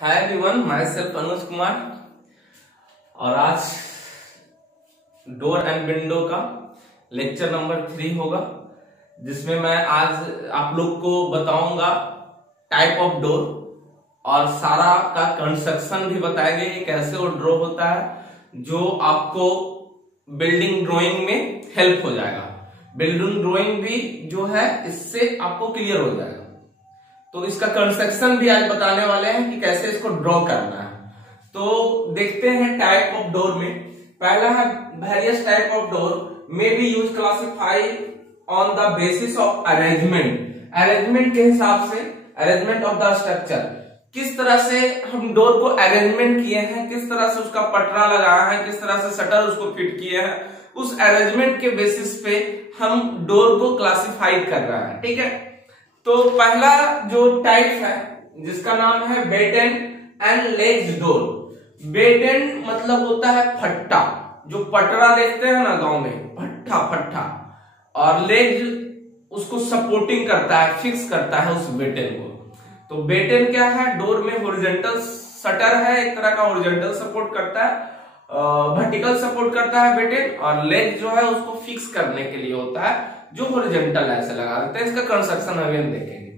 Hi everyone, my self Anuj Kumar. और आज door and window का लेक्चर नंबर 3 होगा, जिसमें मैं आज आप लोग को बताऊंगा टाइप ऑफ डोर और सारा का कंस्ट्रक्शन भी बताएंगे कि कैसे वो ड्रॉ होता है, जो आपको बिल्डिंग ड्राइंग में हेल्प हो जाएगा। बिल्डिंग ड्राइंग भी जो है इससे आपको क्लियर हो जाएगा। तो इसका कंस्ट्रक्शन भी आज बताने वाले हैं कि कैसे इसको ड्रॉ करना है। तो देखते हैं टाइप ऑफ डोर में। पहला है various type of door may be use classify on the basis of arrangement. Arrangement के हिसाब से, अरेंजमेंट ऑफ द स्ट्रक्चर, किस तरह से हम डोर को अरेंजमेंट किए हैं, किस तरह से उसका पटरा लगाया है, किस तरह से शटर उसको फिट किए हैं, उस अरेंजमेंट के बेसिस पे हम डोर को क्लासिफाई कर रहे हैं। ठीक है, तो पहला जो टाइप है जिसका नाम है Batten and legs door. Batten मतलब होता है फट्टा, जो पटरा देखते हैं ना गांव में, फट्टा फट्टा, और लेग्स उसको सपोर्टिंग करता है, फिक्स करता है उस बेटेन को। तो बेटेन क्या है, डोर में हॉरिजॉन्टल शटर है, एक तरह का हॉरिजॉन्टल सपोर्ट करता है, वर्टिकल सपोर्ट करता है बेटेन, और लेग जो है उसको फिक्स करने के लिए होता है, जो हॉरिजॉन्टल ऐसे लगा देते हैं। इसका कंस्ट्रक्शन अगेन देखेंगे।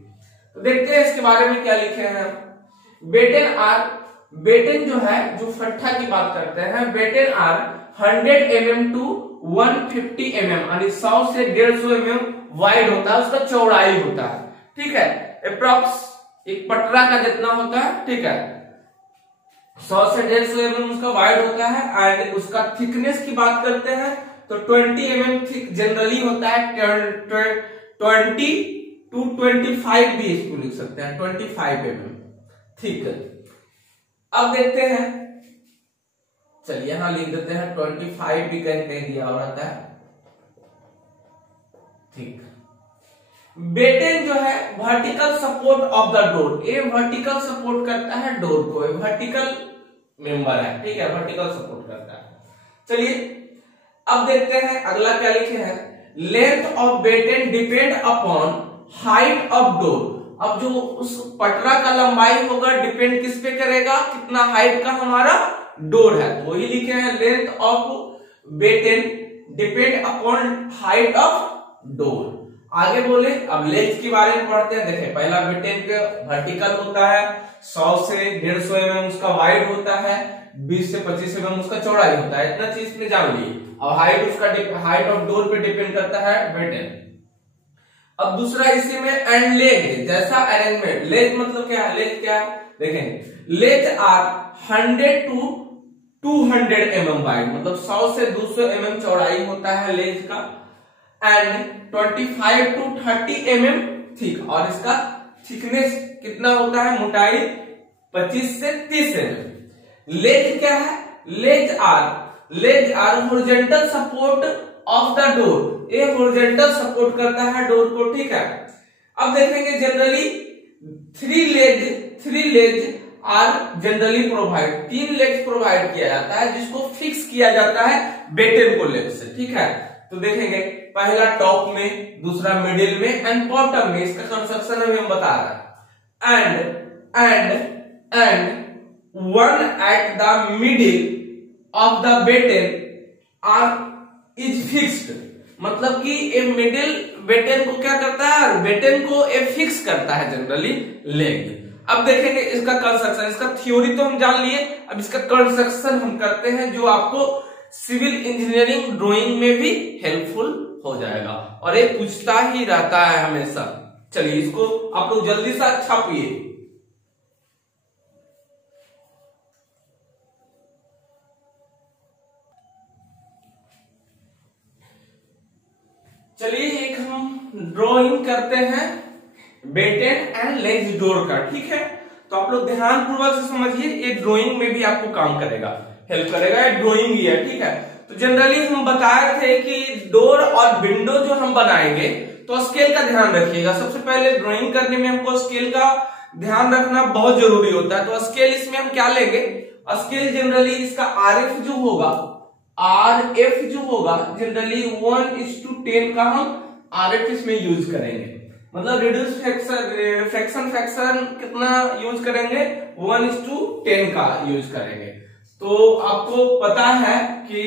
तो देखते हैं इसके बारे में क्या लिखे हैं। बेटेन आर, बेटेन जो है, जो फट्टा की बात करते हैं, batten are 100 mm to 150 mm, यानी 100 से 150 mm वाइड होता है, उसका चौड़ाई होता है। ठीक है, अप्रॉक्स एक पटरा का जितना होता है। ठीक है, 100 से 150 mm उसका वाइड होता है। एंड उसका थिकनेस की बात करते हैं तो 20 mm थिक जनरली होता है। 20 to 25 भी इसको लिख सकते हैं, 25 mm थिक। अब देखते हैं, चलिए यहां लिख देते हैं 25 भी कहीं दिया हुआ रहता है। ठीक, बेटेन जो है vertical support of the door, ये वर्टिकल सपोर्ट करता है डोर को, वर्टिकल मेंबर है। ठीक है, वर्टिकल सपोर्ट करता है। चलिए अब देखते हैं अगला क्या लिखे हैं। Length of Batten depend upon height of door. अब जो उस पटरा का लंबाई होगा डिपेंड किस पे करेगा, कितना हाइट का हमारा डोर है। तो वही लिखे हैं, length of Batten depend upon height of door. आगे बोले, अब लेग्स के बारे में पढ़ते हैं। देखें, पहला बेटेन के वर्टिकल होता है, 100 से 150 mm उसका वाइड होता है, 20 से 25 mm उसका चौड़ाई होता है। इतना चीज में जान लिए। अब हाइट उसका हाइट ऑफ डोर पे डिपेंड करता है बेटेन। अब दूसरा इसी में एंड लेग, जैसा अरेंजमेंट। लेग मतलब क्या है, लेग क्या है देखें, leg are 100 to 200 mm wide, मतलब 100 से 200 mm चौड़ाई होता है लेग का, एंड 25 to 30 mm थिक, और इसका थिकनेस कितना होता है, मोटाई 25 से 30 mm। लेग क्या है, leg are horizontal support of the door, ये हॉरिजॉन्टल सपोर्ट करता है डोर को। ठीक है, अब देखेंगे generally 3 legs are generally provide, 3 legs provide किया जाता है, जिसको फिक्स किया जाता है बेटेन को लेग से। ठीक है, तो देखेंगे पहला टॉप में, दूसरा मिडिल में, एंड बॉटम में। इसका कंस्ट्रक्शन अभी हम बता रहे हैं। And one at the middle of the batten are is fixed, मतलब कि ए मिडिल बेटेन को क्या करता है, बेटेन को ए फिक्स करता है जनरली लेग। अब देखेंगे इसका कंस्ट्रक्शन, इसका थ्योरी तो हम जान लिए, अब इसका कंस्ट्रक्शन हम करते हैं, जो आपको सिविल इंजीनियरिंग ड्राइंग में भी हेल्पफुल हो जाएगा, और ये पूछता ही रहता है हमेशा। चलिए इसको आप लोग जल्दी से छापिए। चलिए एक हम ड्राइंग करते हैं बेटेन एंड लेग्स डोर का। ठीक है, तो आप लोग ध्यान पूर्वक से समझिए, ये ड्राइंग में भी आपको काम करेगा, हेल्प करेगा, ये ड्राइंग ही है। ठीक है, तो जनरली हम बताए थे कि डोर और विंडो जो हम बनाएंगे तो स्केल का ध्यान रखिएगा। सबसे पहले ड्राइंग करने में हमको स्केल का ध्यान रखना बहुत जरूरी होता है। तो स्केल इसमें हम क्या लेंगे, स्केल जनरली इसका RF जो होगा, RF जो होगा जनरली 1:10 का हम RF इसमें यूज करेंगे। मतलब रिड्यूस फ्रैक्शन कितना यूज करेंगे, 1:10 का यूज करेंगे। तो आपको पता है कि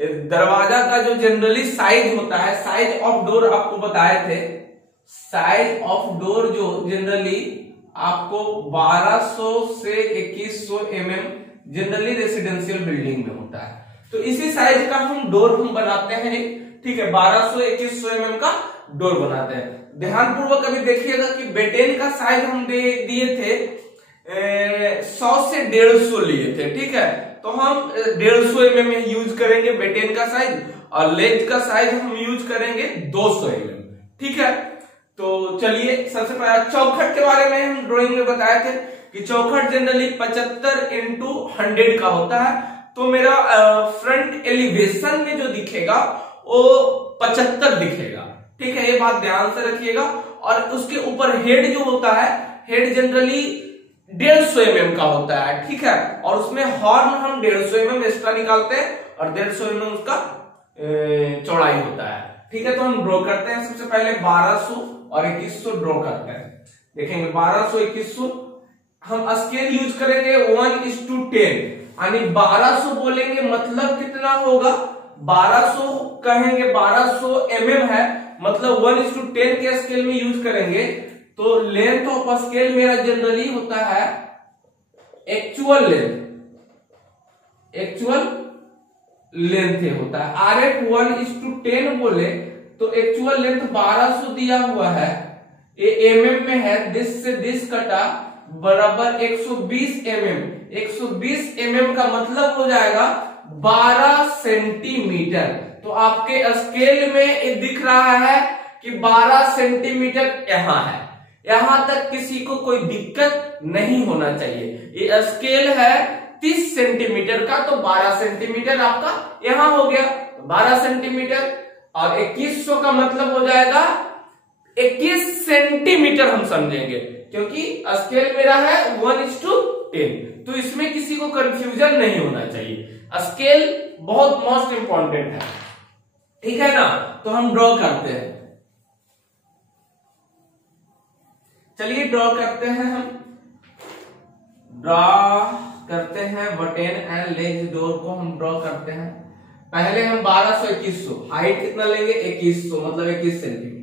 दरवाजा का जो जनरली साइज होता है, साइज ऑफ डोर आपको बताए थे, साइज ऑफ डोर जो जनरली आपको 1200 से 2100 mm जनरली रेसिडेंशियल बिल्डिंग में होता है। तो इसी साइज का हम डोर बनाते हैं, ठीक है, 1200-2100 mm का डोर बनाते हैं। ध्यान पूर्वक अभी देखिएगा कि बेटेन का साइज हम दिए थे 100 से 150 लिए थे, ठीक है, तो हम 150 mm यूज करेंगे बेटेन का साइज, और लेंथ का साइज हम यूज करेंगे 200 mm, ठीक है। तो चलिए सबसे पहले चौखट के बारे में हम ड्राइंग में बताए थे कि चौखट जनरली 75x100 का होता है। तो मेरा फ्रंट एलिवेशन में जो दिखेगा वो 75 दिखेगा, ठीक है, ये बात ध्यान से रखिएगा। और उसके ऊपर हेड जो होता है, हेड जनरली 150 mm का होता है, ठीक है, और उसमें हॉर्न हम 150 mm एक्स्ट्रा निकालते हैं और 150 mm उसका चौड़ाई होता है, ठीक है। तो हम ड्रॉ करते हैं, सबसे पहले 1200 और 2100 ड्रॉ करते हैं। देखेंगे 1200-2100 हम स्केल यूज करेंगे 1:10, यानी 1200 बोलेंगे मतलब कितना होगा, 1200 कहेंगे 1200 mm है, मतलब 1:10 के स्केल में यूज करेंगे। तो लेंथ ऑफ स्केल मेरा जनरली होता है एक्चुअल लेंथ होता है। RF 1:10 बोले तो एक्चुअल लेंथ 1200 दिया हुआ है, ये mm में है, दिस से दिस कटा बराबर 120 mm। 120 mm का मतलब हो जाएगा 12 सेंटीमीटर। तो आपके स्केल में ये दिख रहा है कि 12 सेंटीमीटर यहां है, यहां तक किसी को कोई दिक्कत नहीं होना चाहिए। ये स्केल है 30 सेंटीमीटर का, तो 12 सेंटीमीटर आपका यहां हो गया 12 सेंटीमीटर, और 2100 का मतलब हो जाएगा 21 सेंटीमीटर हम समझेंगे, क्योंकि स्केल मेरा है 1:10। तो इसमें किसी को कंफ्यूजन नहीं होना चाहिए, स्केल बहुत मोस्ट इंपॉर्टेंट है, ठीक है ना। तो हम ड्रॉ करते हैं, चलिए ड्रॉ करते हैं, हम ड्रॉ करते हैं बटन एंड लेग डोर को हम ड्रॉ करते हैं। पहले हम 1200-2100 हाइट कितना लेंगे, 2100 मतलब 21 सेंटीमीटर।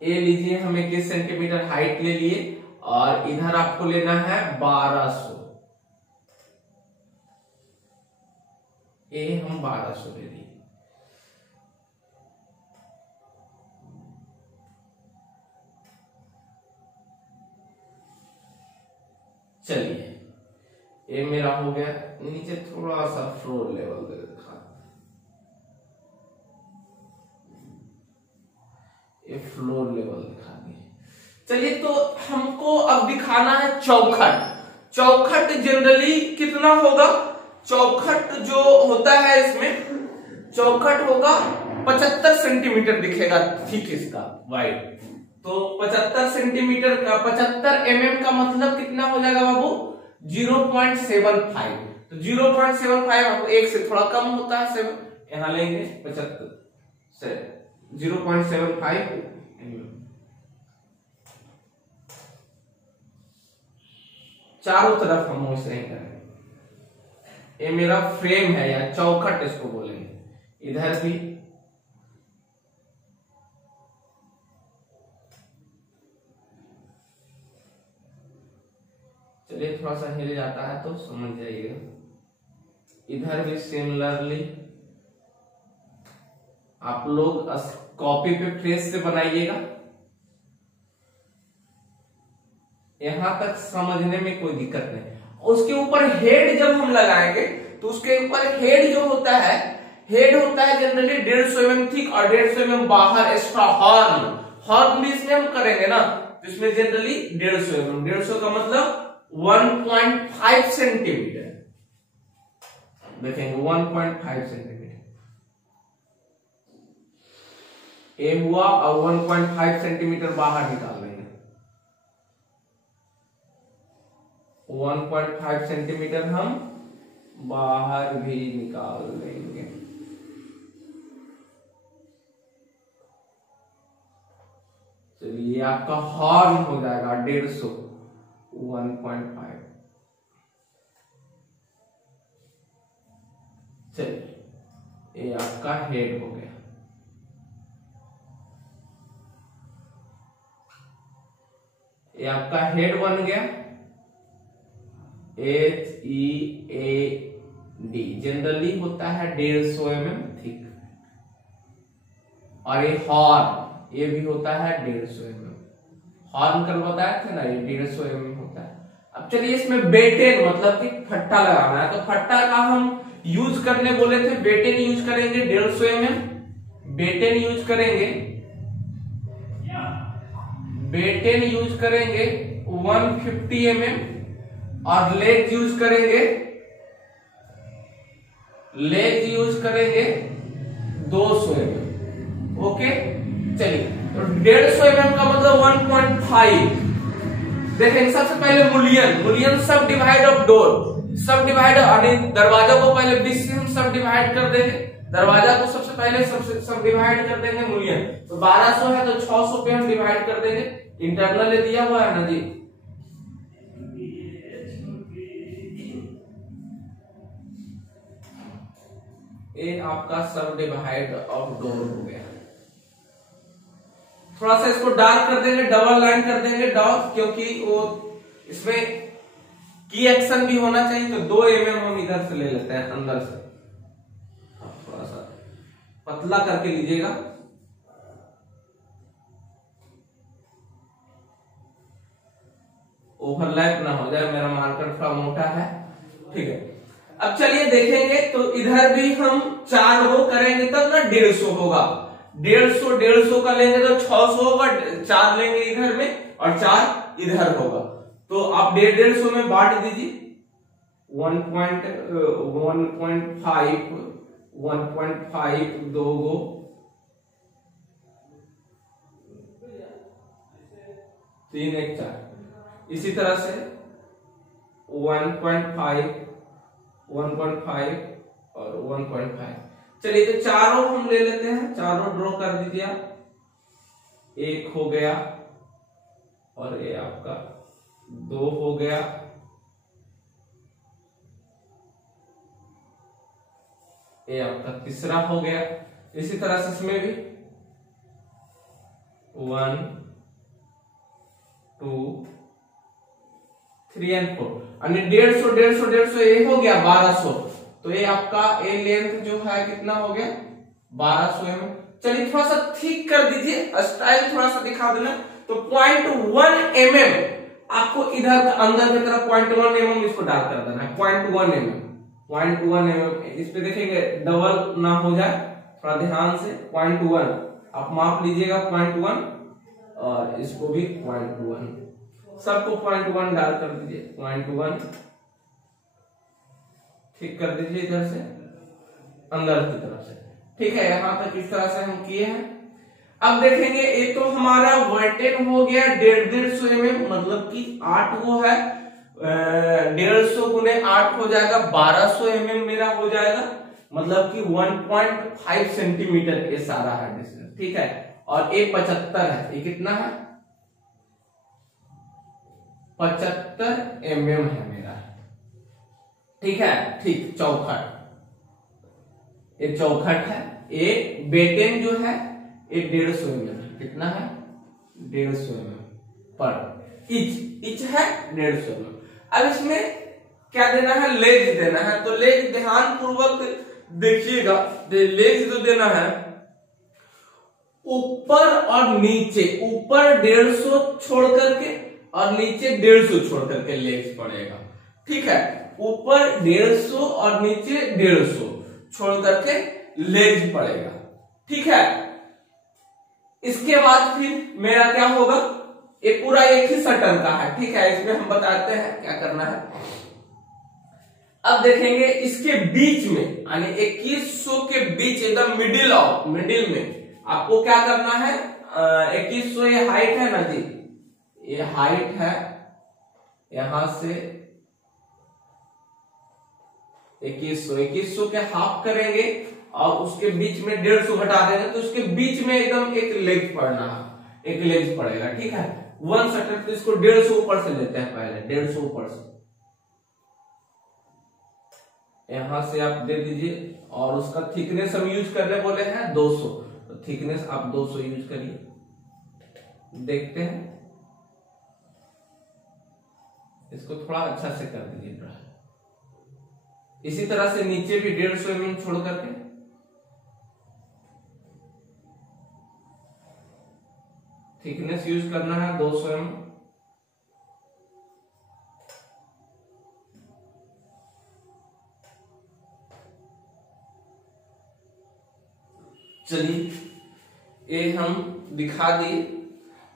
ये लीजिए हम 21 सेंटीमीटर हाइट ले लिए, और इधर आपको लेना है 1200, ये हम 1200 ले लिए। चलिए ये मेरा हो गया, नीचे थोड़ा सा फ्लोर लेवल दे रखा, ये फ्लोर लेवल दिखा दिए। चलिए तो हमको अब दिखाना है चौखट। चौखट जनरली कितना होगा, चौखट जो होता है इसमें चौखट होगा 75 सेंटीमीटर दिखेगा, ठीक इसका वाइड। तो 75 सेंटीमीटर का 75 mm का मतलब कितना हो जाएगा बाबू, 0.75। तो 0.75 एक से थोड़ा कम होता है, 7 यहां लेंगे 75 से 0.75 चारों तरफ हम वैसे ही करेंगे। ये मेरा फ्रेम है या चौखट इसको बोलेंगे, इधर भी चलिए थोड़ा सा हिल जाता है तो समझ जाइएगा, इधर भी सिमिलरली आप लोग कॉपी पे फ्रेश से बनाइएगा, यहां तक समझने में कोई दिक्कत नहीं। उसके ऊपर हेड जब हम लगाएंगे तो उसके ऊपर हेड जो होता है, हेड होता है जनरली 150 mm थिक और 150 mm बाहर एक्स्ट्रा हॉर्न भी इसमें हम करेंगे ना, तो इसमें जनरली 150 mm, 150 का मतलब 1.5 सेंटीमीटर, देखेंगे 1.5 सेंटीमीटर ये हुआ, और 1.5 सेंटीमीटर बाहर निकाल लेंगे, 1.5 सेंटीमीटर हम बाहर भी निकाल लेंगे। चलिए आपका हॉर्न हो जाएगा 150, 1.5। चलिए ये आपका हेड हो गया। ये आपका हेड बन गया, HEAD जनरली होता है 150 mm थिक। और ये हॉर्न, ये भी होता है 150 mm। हॉर्न कल बताया थे ना, ये 150 mm होता है। अब चलिए इसमें बेटेन मतलब कि फट्टा लगाना है, तो फट्टा का हम यूज करने बोले थे, बेटेन यूज करेंगे 150 mm। बेटेन यूज करेंगे, बेटेन यूज करेंगे 150 mm। और लेग यूज करेंगे, लेग यूज करेंगे 200 mm। ओके चलिए, तो 150 mm का मतलब 1.5। देखेंगे सबसे पहले मूलियन, मूलियन सब डिवाइड ऑफ डोर, सब डिवाइड, दरवाजा को पहले 20 से हम सब डिवाइड कर देंगे, दरवाजा को सबसे पहले सब डिवाइड कर देंगे मूलियन। तो 1200 है तो 600 पे हम डिवाइड कर देंगे, इंटरनल दिया हुआ है ना जी। ये आपका सब डिवाइड ऑफ डोर हो गया। थोड़ा सा इसको डार्क कर देंगे, डबल लाइन कर देंगे डार्क, क्योंकि वो इसमें की एक्शन भी होना चाहिए। तो 2 mm हम इधर से ले लेते हैं अंदर से, थोड़ा सा पतला करके लीजिएगा। ओवरलैप ना हो जाए, मेरा मार्कर थोड़ा मोटा है, ठीक है। अब चलिए देखेंगे, तो इधर भी हम 4 रो करेंगे तब ना 150 होगा। 150 का लेंगे तो 600 होगा, 4 लेंगे इधर में और 4 इधर होगा। तो आप 150 में बांट दीजिए, 1.5 2 गो, 3 1 4, इसी तरह से 1.5 और 1.5। चलिए तो चारों हम ले लेते हैं, चारों ड्रॉ कर दीजिए आप। एक हो गया और ये आपका 2 हो गया, ये आपका तीसरा हो गया। इसी तरह से इसमें भी 1 2 3 और 4, यानी 150 ये हो गया 1200। तो ये आपका ए लेंथ जो है कितना हो गया 1200 mm। चलिए थोड़ा सा ठीक कर दीजिए, स्टाइल थोड़ा सा दिखा देना। तो 0.1 mm आपको इधर अंदर की तरफ 0.1 mm इसको डाल कर देना है, 0.1 mm। इस पे देखेंगे डबल ना हो जाए, थोड़ा ध्यान से। 0.1 आप माप लीजिएगा, 0.1 और इसको भी 0.1, सबको 0.1 डाल कर दीजिए, 0.1 ठीक कर दीजिए इधर से अंदर की तरफ से, ठीक है। यहां तक इस तरह से हम किए हैं। अब देखेंगे, ये तो हमारा वर्टेन हो गया 150 mm, मतलब कि 8 वो है, 150 गुने 8 हो जाएगा 1200 mm मेरा हो जाएगा, मतलब कि 1.5 सेंटीमीटर ये सारा है डिस्टेंस, ठीक है। और ये 75 है, ये कितना है 75 mm है मेरा, ठीक है। ठीक, चौखट, ये चौखट है। ये बेटेन जो है ये 150 mm, कितना है 150 mm पर इंच है 150 mm। अब इसमें क्या देना है, लेग देना है। तो लेग ध्यान पूर्वक देखिएगा, लेग जो देना है ऊपर और नीचे, ऊपर 150 छोड़ करके और नीचे 150 छोड़ करके लेग्स पड़ेगा, ठीक है। ऊपर 150 और नीचे 150 छोड़ करके लेग्स पड़ेगा, ठीक है। इसके बाद फिर मेरा क्या होगा, ये पूरा एक ही शटर का है, ठीक है। इसमें हम बताते हैं क्या करना है। अब देखेंगे इसके बीच में, यानी 2100 के बीच एकदम मिडिल में आपको क्या करना है, 2100 ये हाइट है ना जी, ये हाइट है, यहां से 2100 के हाफ करेंगे और उसके बीच में 150 घटा देंगे, तो उसके बीच में एकदम एक लेग पड़ना है। एक लेग पड़ेगा, ठीक है। 1/2 तो इसको 150 ऊपर से लेते हैं, पहले 150 ऊपर से यहां से आप दे दीजिए, और उसका थिकनेस हम यूज करने बोले हैं 200, तो थिकनेस आप 200 यूज करिए। देखते हैं, इसको थोड़ा अच्छा से कर दीजिए ड्रा। इसी तरह से नीचे भी 150 mm छोड़ करके थिकनेस यूज करना है 200 mm। चलिए ये हम दिखा दिए।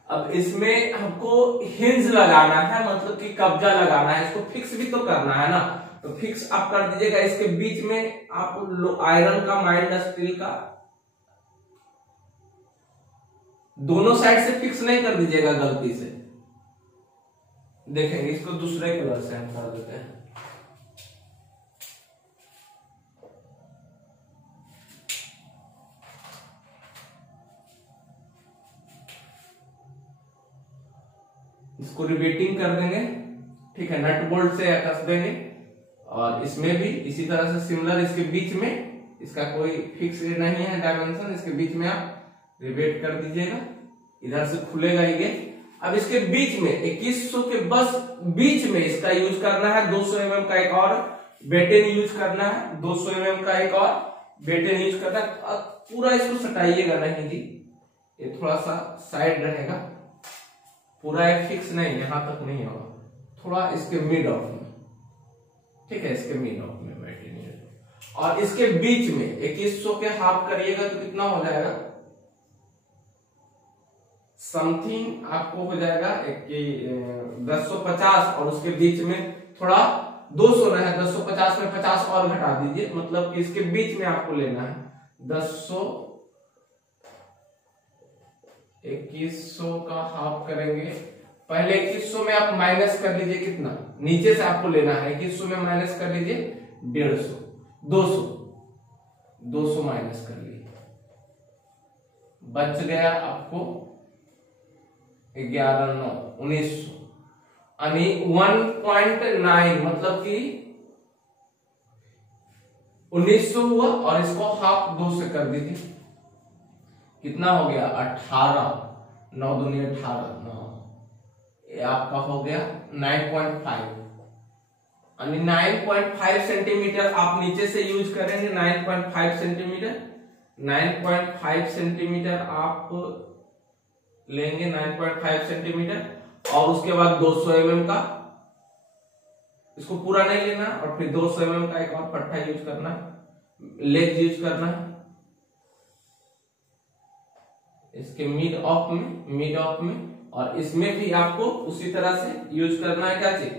अब इसमें हमको हिंज लगाना है, मतलब कि कब्जा लगाना है, इसको फिक्स भी तो करना है ना, तो फिक्स आप कर दीजिएगा। इसके बीच में आप आयरन का, माइल्ड स्टील का, दोनों साइड से फिक्स नहीं कर दीजिएगा गलती से। देखेंगे, इसको दूसरे कलर से हम कर देते हैं। इसको रिवेटिंग कर देंगे, ठीक है, नट बोल्ट से कस देंगे। और इसमें भी इसी तरह से सिमिलर, इसके बीच में इसका कोई फिक्स नहीं है डायमेंशन, इसके बीच में आप रिवेट कर दीजिएगा, इधर से खुलेगा ये। अब इसके बीच में 2100 के बस बीच में इसका यूज करना है 200 mm का एक और बेटेन यूज करना है, 200 mm का एक और बेटेन यूज करना है। पूरा इसको सटाइएगा नहीं जी, ये थोड़ा सा साइड रहेगा, पूरा एक फिक्स नहीं, यहां तक नहीं होगा, थोड़ा इसके मिड ऑफ में, ठीक है, इसके मिड ऑफ में बैठे। और इसके बीच में 2100 के हाफ करिएगा तो कितना हो जाएगा, समथिंग आपको हो जाएगा 1050, और उसके बीच में थोड़ा 200 है, 1050 में 50 और घटा दीजिए, मतलब कि इसके बीच में आपको लेना है 1000, 2100 का हाफ करेंगे। पहले 2100 में आप माइनस कर लीजिए, कितना नीचे से आपको लेना है, 2100 में माइनस कर लीजिए 150, 200 माइनस कर लीजिए, बच गया आपको 11, 9, 1900, यानी 1.9, मतलब कि 1900 हुआ, और इसको हाफ 2 से कर दीजिए, कितना हो गया 18, 9 दूनी 18, 9, ये आपका हो गया 9.5, यानी 9.5 सेंटीमीटर आप नीचे से यूज करेंगे। 9.5 सेंटीमीटर, 9.5 सेंटीमीटर आप लेंगे, 9.5 सेंटीमीटर, और उसके बाद 200 mm का, इसको पूरा नहीं लेना, और फिर 200 mm का एक और पट्टा यूज करना, लेग यूज करना है इसके मिड ऑफ में, और इसमें भी आपको उसी तरह से यूज करना है, क्या चीज,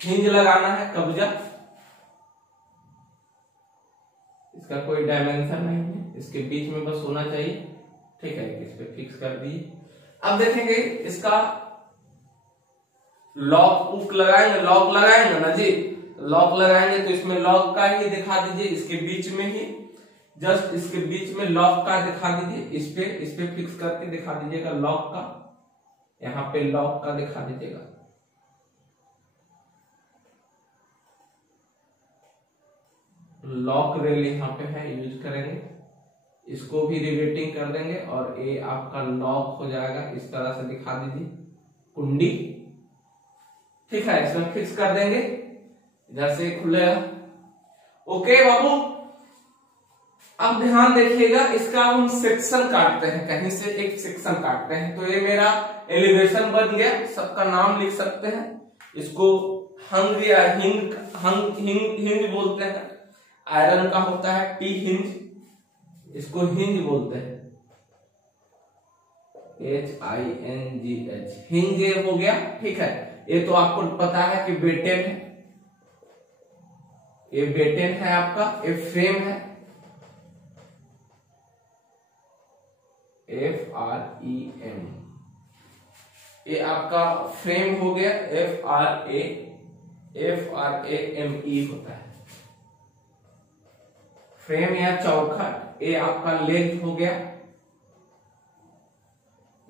हिंज लगाना है, कब्जा। इसका कोई डायमेंशन नहीं है, इसके बीच में बस होना चाहिए, ठीक है, इस पे फिक्स कर दिए। अब देखेंगे इसका लॉक लगाएंगे, लॉक लगाएंगे ना जी, लॉक लगाएंगे तो इसमें लॉक का ही दिखा दीजिए, इसके बीच में ही, जस्ट इसके बीच में लॉक का दिखा दीजिए, इस पे फिक्स करके दिखा दीजिएगा लॉक का, यहां पे लॉक का दिखा दीजिएगा। लॉक रेल यहां पे है, यूज करेंगे, इसको भी रिवेटिंग कर देंगे, और ये आपका लॉक हो जाएगा, इस तरह से दिखा दीजिए कुंडी, ठीक है, इसमें फिक्स कर देंगे, इधर से खुलेगा। ओके बाबू, अब ध्यान देखिएगा, इसका हम सेक्शन काटते हैं, कहीं से एक सेक्शन काटते हैं, तो ये मेरा एलिवेशन बन गया, सबका नाम लिख सकते हैं, इसको हंग या हिंज बोलते हैं, आयरन का होता है टी हिंज, इसको हिंज बोलते हैं, HINGH, हिंज ये हो गया, ठीक है। ये तो आपको पता है कि बेटेन है, ये बेटेन है आपका, ये फ्रेम है, FREM, ये आपका फ्रेम हो गया, FRAME होता है, फ्रेम या चौखट। ये आपका लेग हो गया,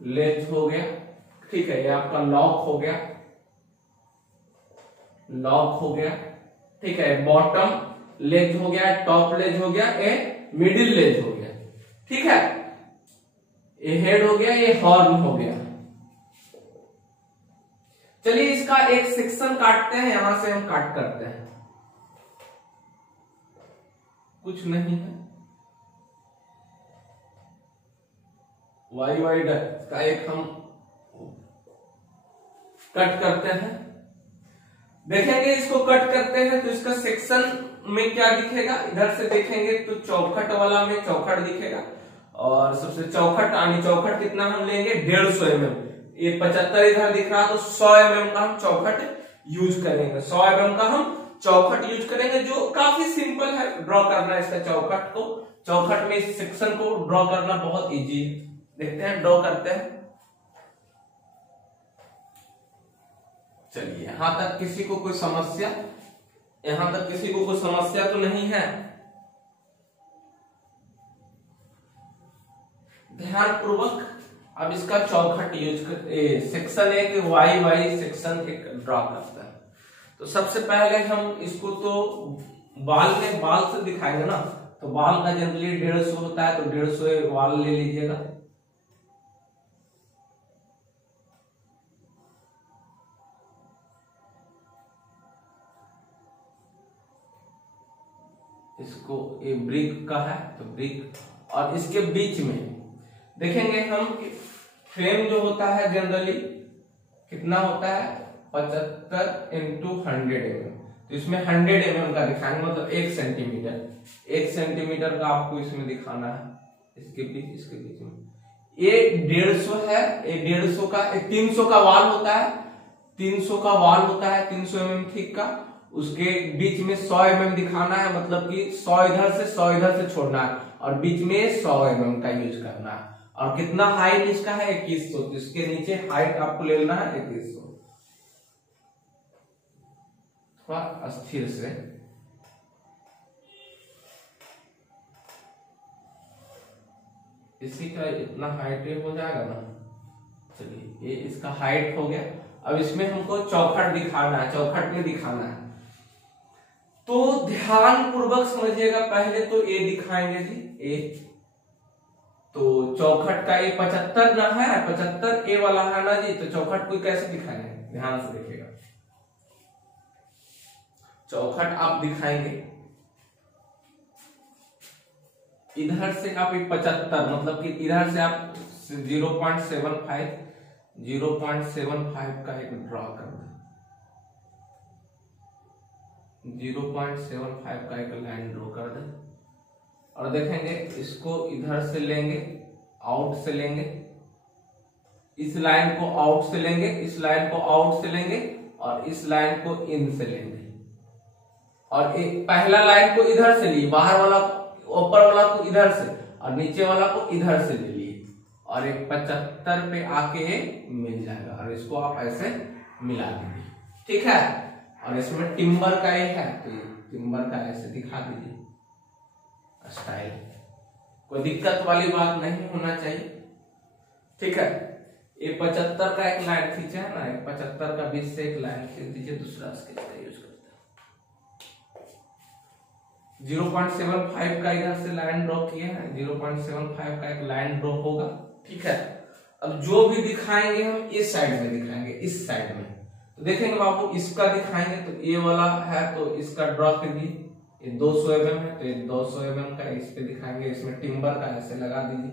लेंथ हो गया, ठीक है, ये आपका लॉक हो गया, लॉक हो गया, ठीक है, बॉटम लेंथ हो गया, टॉप लेंथ हो गया, ये मिडिल लेंथ हो गया, ठीक है, ये हेड हो गया, ये हॉर्न हो गया। चलिए इसका एक सेक्शन काटते हैं, यहां से हम काट करते हैं, कुछ नहीं है, वाई का एक हम कट करते हैं। देखेंगे इसको कट करते हैं तो इसका सेक्शन में क्या दिखेगा, इधर से देखेंगे तो चौखट वाला में चौखट दिखेगा, और सबसे चौखट यानी चौखट कितना हम लेंगे 150 mm, ये 75 इधर दिख रहा तो 100 mm का हम चौखट यूज करेंगे, 100 mm का हम चौखट यूज करेंगे, जो काफी सिंपल है ड्रॉ करना इसका चौखट को, चौखट में इस सेक्शन को ड्रॉ करना बहुत इजी है। देखते हैं ड्रॉ करते हैं। चलिए यहां तक किसी को कोई समस्या, यहां तक किसी को कोई समस्या तो नहीं है, ध्यान पूर्वक अब इसका चौखट यूज कर सेक्शन एक वाई सेक्शन एक ड्रॉ करता है। तो सबसे पहले हम इसको तो बाल में बाल से दिखाएंगे ना, तो बाल का जनरली 150 होता है, तो 150 बाल ले लीजिएगा, इसको ये ब्रिक का है तो ब्रिक, और इसके बीच में देखेंगे हम फ्रेम जो होता है जनरली कितना होता है 75 × 100 mm, तो इसमें 100 mm का दिखाएंगे, मतलब 1 सेंटीमीटर का आपको इसमें दिखाना है, इसके बीच में ये 150 है, ये 150 का 300 का वाल होता है, 300 का वाल होता है 300 mm थिक का, उसके बीच में 100 mm दिखाना है, मतलब कि 100 इधर से 100 इधर से छोड़ना है, और बीच में 100 mm का यूज करना है। और कितना हाइट इसका है 2100, तो इसके नीचे हाइट आपको ले लेना है 2100, थोड़ा स्थिर से, इसी का इतना हाइट हो जाएगा ना। चलिए ये इसका हाइट हो गया, अब इसमें हमको चौखट दिखाना है, चौखट में दिखाना है, तो ध्यान पूर्वक समझिएगा। पहले तो ये दिखाएंगे जी, ए तो चौखट का ये 75 ना है, 75 ए वाला है ना जी, तो चौखट को कैसे दिखाएंगे, ध्यान से देखिएगा। चौखट आप दिखाएंगे इधर से आप 75, मतलब कि इधर से आप 0.75 का एक ड्रॉ कर दें, 0.75 का एक लाइन ड्रॉ कर दें, और देखेंगे इसको इधर से लेंगे, आउट से लेंगे, इस लाइन को आउट से लेंगे, इस लाइन को आउट से लेंगे, और इस लाइन को इन से लेंगे, और एक पहला लाइन को इधर से लिए, बाहर वाला ऊपर वाला को इधर से, और नीचे वाला को इधर से ले लिए, और एक 75 पे आके मिल जाएगा, और इसको आप ऐसे मिला दीजिए, ठीक है। और इसमें टिम्बर का ये है, तो टिम्बर का ऐसे दिखा दीजिए स्टाइल, कोई दिक्कत वाली बात नहीं होना चाहिए, ठीक है। ये 75 का एक लाइन खींचे है ना, 75 का बीच से एक लाइन खींच दीजिए, दूसरा स्केच का यूज करते हैं। 0.75 का इधर से लाइन ड्रॉ किए हैं, 0.75 का एक लाइन ड्रॉ होगा, ठीक है। अब जो भी दिखाएंगे हम इस साइड में दिखाएंगे, इस साइड में, तो देखेंगे बाबू इसका दिखाएंगे तो ये वाला है, तो इसका ड्रॉ कीजिए, ये 200 mm है, तो ये 200 mm का इस पे दिखाएंगे, इसमें टिम्बर का ऐसे लगा दीजिए,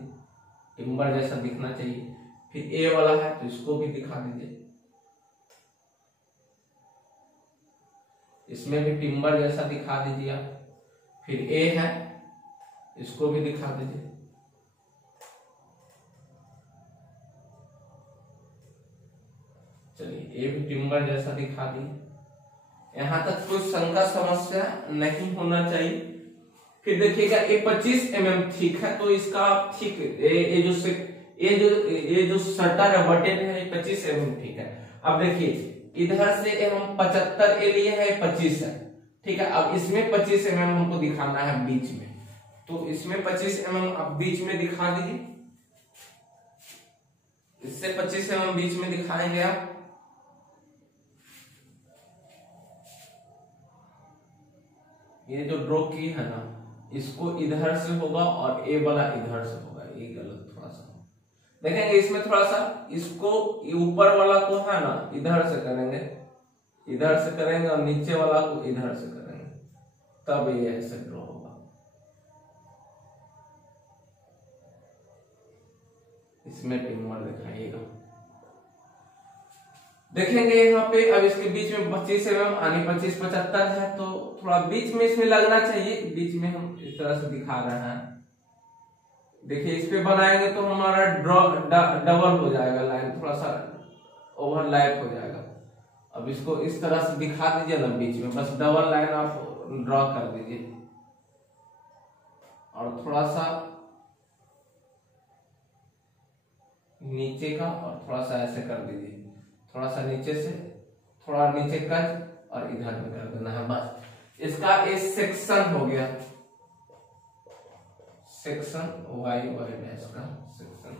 टिम्बर जैसा दिखना चाहिए। फिर ए वाला है तो इसको भी दिखा दीजिए, इसमें भी टिम्बर जैसा दिखा दीजिए आप। फिर ए है, इसको भी दिखा दीजिए, चलिए ए भी टिम्बर जैसा दिखा दिए। यहां तक कोई शंका समस्या नहीं होना चाहिए। फिर देखिएगा ये 25 mm ठीक है, तो इसका ठीक ये जो शटर है बटन है 25 mm ठीक है। अब देखिए इधर से हम 75 ए लिए है, 25 है, ठीक है। अब इसमें 25 mm हमको दिखाना है बीच में, तो इसमें 25 mm आप बीच में दिखा दीजिए, इससे 25 mm बीच में दिखाएंगे आप। ये जो ड्रॉ की है ना, इसको इधर से होगा और ए वाला इधर से होगा, ये गलत थोड़ा सा देखेंगे। इसमें थोड़ा सा इसको ऊपर वाला को है ना इधर से करेंगे, इधर से करेंगे और नीचे वाला को इधर से करेंगे, तब ये ऐसे ड्रॉ होगा। इसमें टिमर दिखाइएगा, देखेंगे यहाँ पे। अब इसके बीच में 25 mm यानी 25 75 है, तो थोड़ा बीच में इसमें लगना चाहिए। बीच में हम इस तरह से दिखा रहे हैं, देखिए इस पे बनाएंगे तो हमारा डबल हो जाएगा लाइन, थोड़ा सा ओवरलैप हो जाएगा। अब इसको इस तरह से दिखा दीजिए ना बीच में, बस डबल लाइन आप ड्रॉ कर दीजिए और थोड़ा सा नीचे का और थोड़ा सा ऐसे कर दीजिए, थोड़ा सा नीचे से थोड़ा नीचे कट और इधर में कर देना है, बस। इसका एक सेक्शन हो गया, सेक्शन वाई वाई डैश का सेक्शन।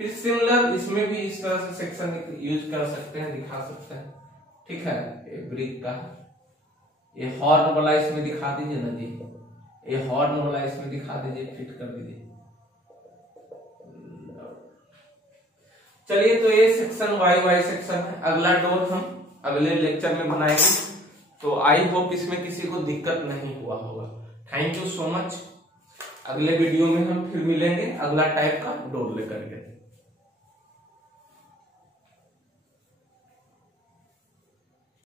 फिर सिमिलर इसमें भी इस तरह से सेक्शन यूज कर सकते हैं, दिखा सकते हैं, ठीक है। ये ब्रिक का ये हॉर्न वाला इसमें दिखा दीजिए ना जी, ये हॉर्न वाला इसमें दिखा दीजिए, फिट कर दीजिए। चलिए, तो ये सेक्शन वाई वाई सेक्शन है। अगला डोर हम अगले लेक्चर में बनाएंगे, तो आई होप इसमें किसी को दिक्कत नहीं हुआ होगा। Thank you so much. अगले वीडियो में हम फिर मिलेंगे अगला टाइप का डोर लेकर के।